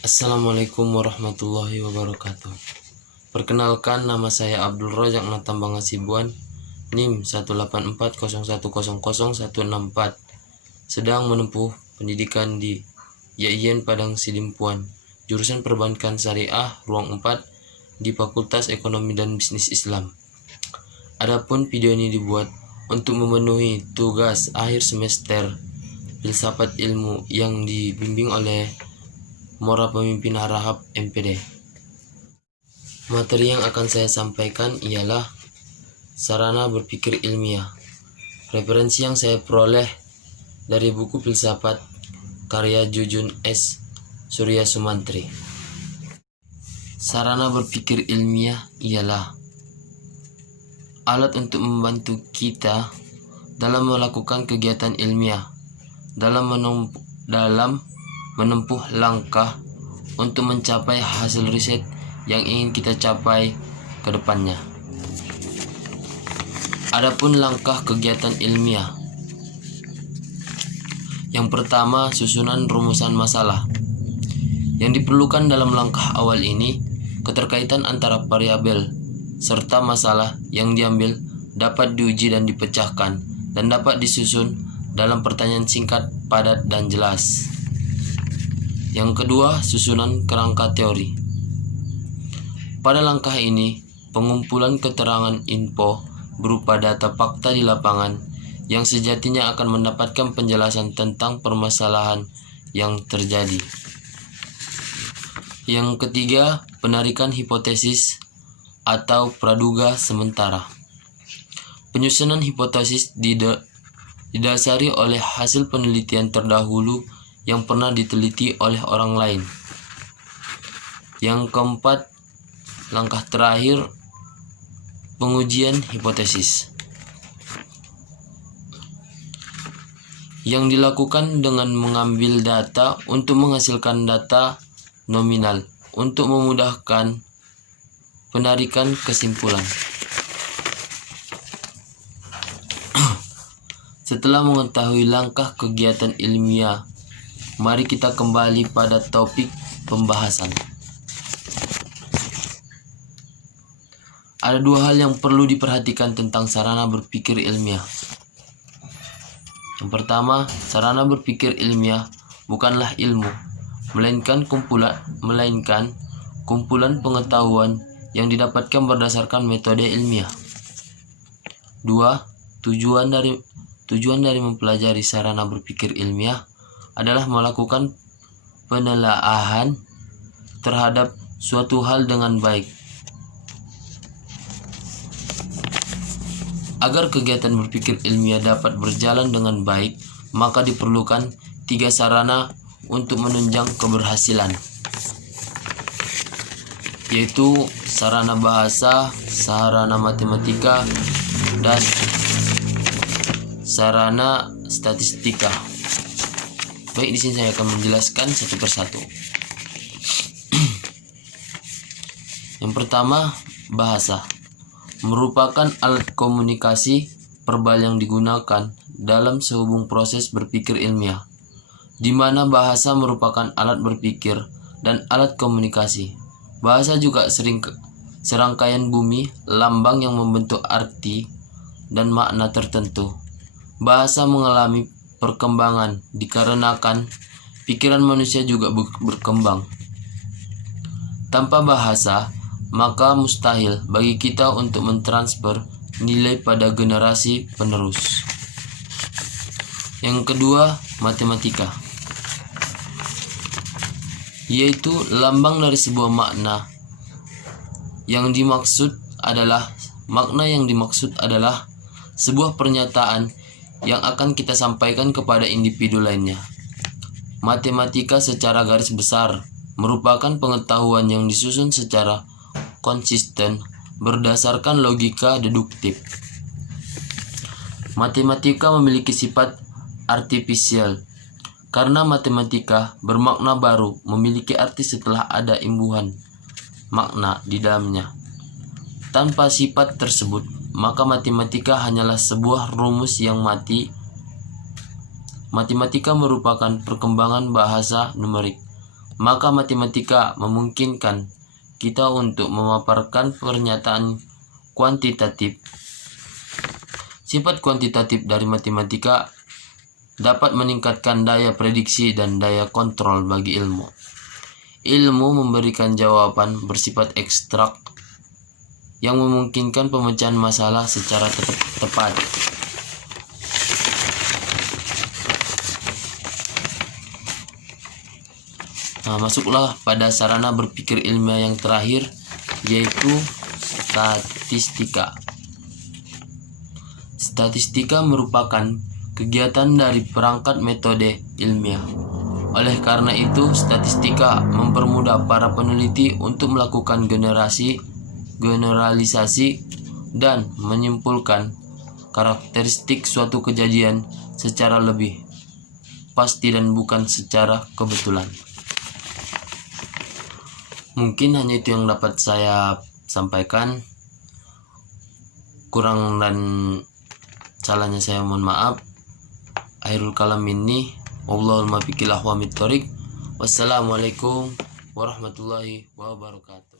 Assalamualaikum warahmatullahi wabarakatuh. Perkenalkan, nama saya Abdul Rojak Natambang Hasibuan, NIM 18401000164, sedang menempuh pendidikan di YIN Padang Sidimpuan, jurusan Perbankan Syariah, ruang 4 di Fakultas Ekonomi dan Bisnis Islam. Adapun video ini dibuat untuk memenuhi tugas akhir semester filsafat ilmu yang dibimbing oleh Mora Pemimpin Harahap MPD. Materi yang akan saya sampaikan ialah sarana berpikir ilmiah. Referensi yang saya peroleh dari buku filsafat karya Jujun S. Surya Sumantri. Sarana berpikir ilmiah ialah alat untuk membantu kita dalam melakukan kegiatan ilmiah, dalam menempuh langkah untuk mencapai hasil riset yang ingin kita capai ke depannya. Adapun langkah kegiatan ilmiah. Yang pertama, susunan rumusan masalah. Yang diperlukan dalam langkah awal ini, keterkaitan antara variabel serta masalah yang diambil dapat diuji dan dipecahkan dan dapat disusun dalam pertanyaan singkat, padat, dan jelas. Yang kedua, susunan kerangka teori. Pada langkah ini, pengumpulan keterangan info berupa data fakta di lapangan yang sejatinya akan mendapatkan penjelasan tentang permasalahan yang terjadi. Yang ketiga, penarikan hipotesis atau praduga sementara. Penyusunan hipotesis didasari oleh hasil penelitian terdahulu yang pernah diteliti oleh orang lain. Yang keempat, langkah terakhir, pengujian hipotesis, yang dilakukan dengan mengambil data untuk menghasilkan data nominal untuk memudahkan penarikan kesimpulan. Setelah mengetahui langkah kegiatan ilmiah, mari kita kembali pada topik pembahasan. Ada dua hal yang perlu diperhatikan tentang sarana berpikir ilmiah. Yang pertama, sarana berpikir ilmiah bukanlah ilmu, melainkan kumpulan pengetahuan yang didapatkan berdasarkan metode ilmiah. Dua, tujuan dari mempelajari sarana berpikir ilmiah adalah melakukan penelaahan terhadap suatu hal dengan baik. Agar kegiatan berpikir ilmiah dapat berjalan dengan baik, maka diperlukan 3 sarana untuk menunjang keberhasilan, yaitu sarana bahasa, sarana matematika, dan sarana statistika. Baik, di sini saya akan menjelaskan satu persatu. Yang pertama, bahasa merupakan alat komunikasi verbal yang digunakan dalam sehubung proses berpikir ilmiah, di mana bahasa merupakan alat berpikir dan alat komunikasi. Bahasa juga serangkaian bumi, lambang yang membentuk arti dan makna tertentu. Bahasa mengalami perkembangan dikarenakan pikiran manusia juga berkembang. Tanpa bahasa, maka mustahil bagi kita untuk mentransfer nilai pada generasi penerus. Yang kedua, matematika, yaitu lambang dari sebuah makna. Makna yang dimaksud adalah sebuah pernyataan yang akan kita sampaikan kepada individu lainnya. Matematika secara garis besar merupakan pengetahuan yang disusun secara konsisten berdasarkan logika deduktif. Matematika memiliki sifat artifisial karena matematika bermakna baru, memiliki arti setelah ada imbuhan makna di dalamnya. Tanpa sifat tersebut, maka matematika hanyalah sebuah rumus yang mati. Matematika merupakan perkembangan bahasa numerik. maka matematika memungkinkan kita untuk memaparkan pernyataan kuantitatif. Sifat kuantitatif dari matematika dapat meningkatkan daya prediksi dan daya kontrol bagi ilmu. Ilmu memberikan jawaban bersifat ekstrak yang memungkinkan pemecahan masalah secara tepat. Masuklah pada sarana berpikir ilmiah yang terakhir, yaitu statistika. Statistika merupakan kegiatan dari perangkat metode ilmiah. Oleh karena itu, statistika mempermudah para peneliti untuk melakukan generalisasi dan menyimpulkan karakteristik suatu kejadian secara lebih pasti dan bukan secara kebetulan. Mungkin hanya itu yang dapat saya sampaikan. Kurang dan salahnya saya mohon maaf. Akhirul kalam ini, wallahul muwaffiq ila aqwamit thoriq. Wassalamualaikum warahmatullahi wabarakatuh.